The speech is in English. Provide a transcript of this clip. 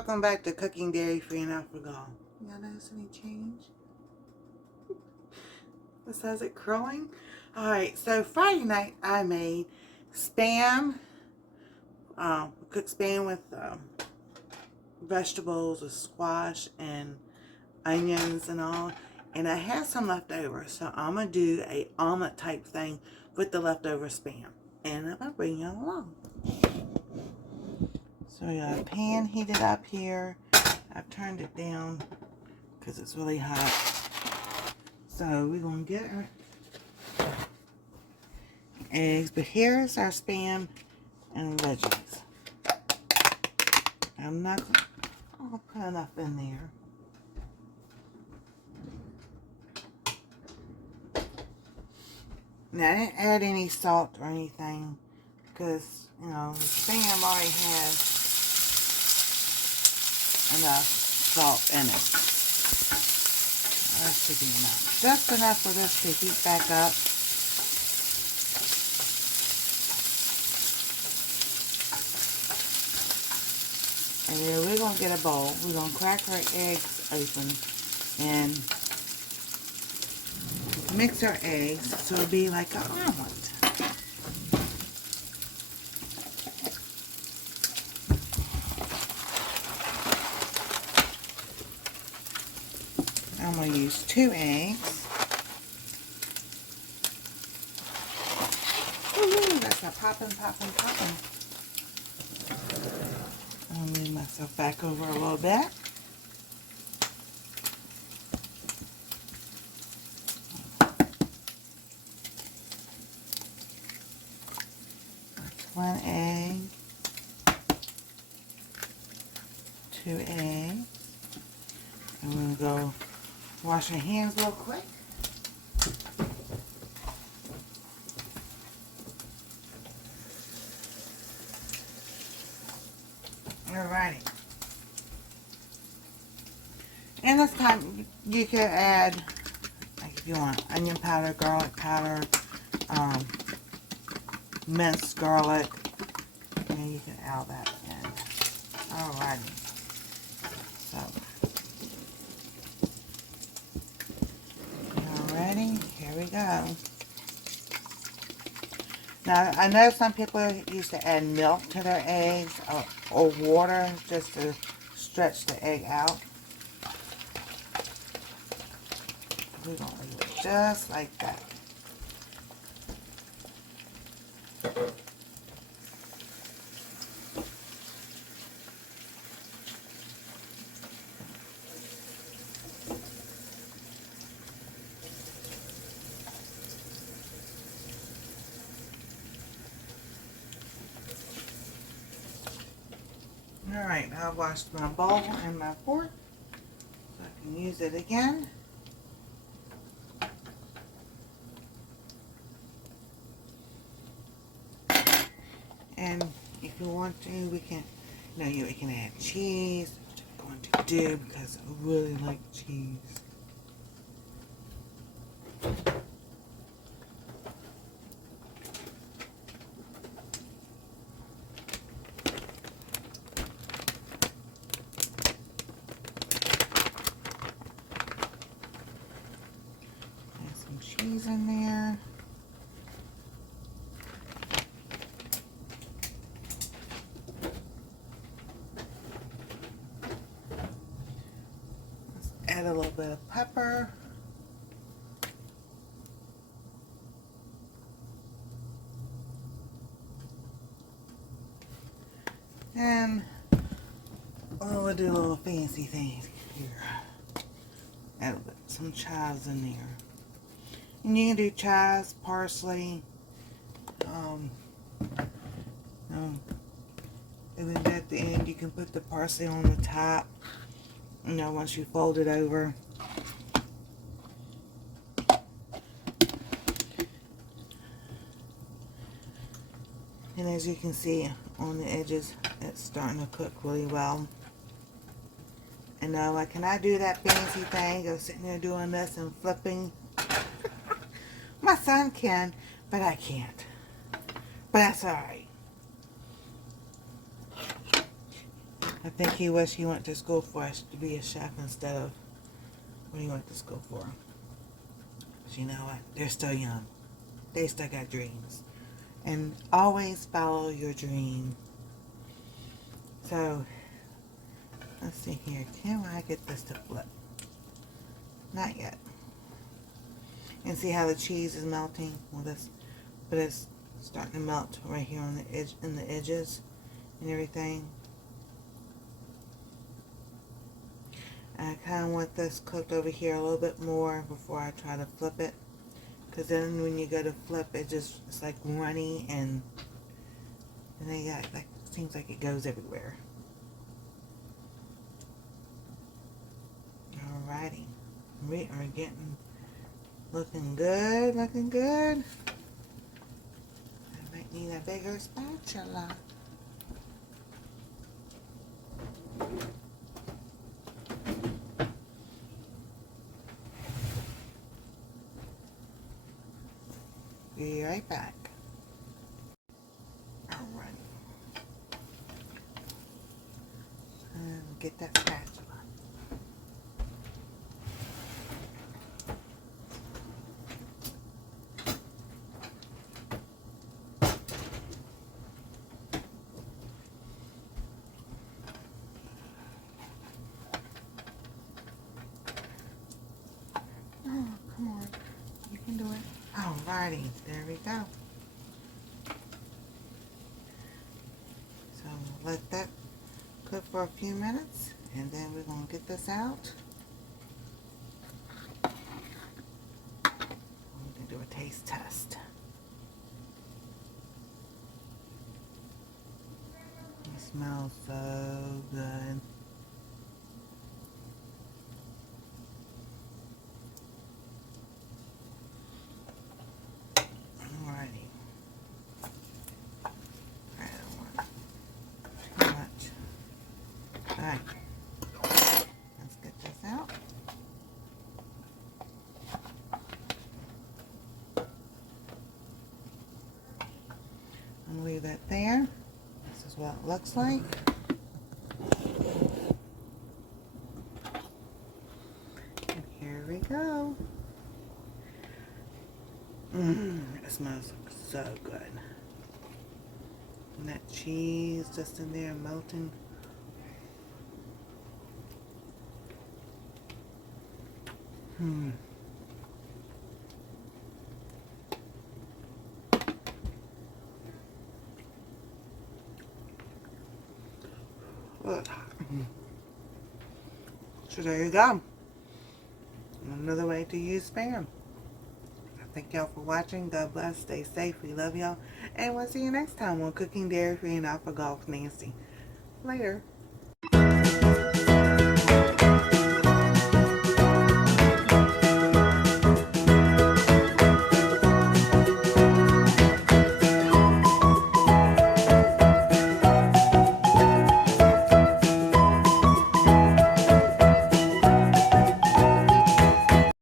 welcome back to Cooking Dairy Free and Alcohol. Y'all notice any change? Besides it curling? Alright, so Friday night I made spam, cooked spam with vegetables, with squash and onions and all. And I had some left over, so I'm going to do a omelet type thing with the leftover spam. And I'm going to bring y'all along. So we got a pan heated up here. I've turned it down because it's really hot. So we're going to get our eggs. But here's our spam and veggies. I'm not going to put enough in there. Now I didn't add any salt or anything because, you know, the spam already has enough salt in it. That should be enough. Just enough for this to heat back up. And then we're going to get a bowl. We're going to crack our eggs open and mix our eggs so it'll be like an omelet. I'm going to use 2 eggs. Ooh, that's a popping. I'll move myself back over a little bit. That's 1 egg. 2 eggs. I'm going to go wash our hands real quick. Alrighty. And this time you can add, like if you want, onion powder, garlic powder, minced garlic, and you can add that in. Alrighty. So, alrighty, here we go. Now, I know some people used to add milk to their eggs or water just to stretch the egg out. We're going to leave it just like that. Alright, I've washed my bowl and my fork so I can use it again. And if you want to, we can, we can add cheese, which I'm going to do because I really like cheese. Cheese in there. Let's add a little bit of pepper. And we'll do a little fancy thing here. Add some chives in there. And you can do chives, parsley, and then at the end you can put the parsley on the top, once you fold it over. And as you can see on the edges, it's starting to cook really well. And now, like, can I do that fancy thing of sitting there doing this and flipping? My son can, but I can't. But that's alright. I think he wished he went to school for us to be a chef instead of what he went to school for. But you know what? They're still young. They still got dreams. And always follow your dream. So, let's see here. Can I get this to flip? Not yet. And see how the cheese is melting? Well, but it's starting to melt right here on the edge, in the edges and everything. I kind of want this cooked over here a little bit more before I try to flip it, because then when you go to flip, it's like runny, and they got like, seems like it goes everywhere. Alrighty, we are getting looking good, looking good. I might need a bigger spatula. Be right back. Alright. Get that spatula. Oh, come on. You can do it. Alrighty, there we go. So let that cook for a few minutes, and then we're going to get this out. We're going to do a taste test. It smells so good. Alrighty. I don't want too much. Alright. Let's get this out. And leave that there. This is what it looks like. And here we go. It smells so good. And that cheese just in there melting. So there you go. Another way to use Spam. Thank y'all for watching. God bless. Stay safe. We love y'all. And we'll see you next time on Cooking Dairy Free and Alpha Golf Nancy. Later.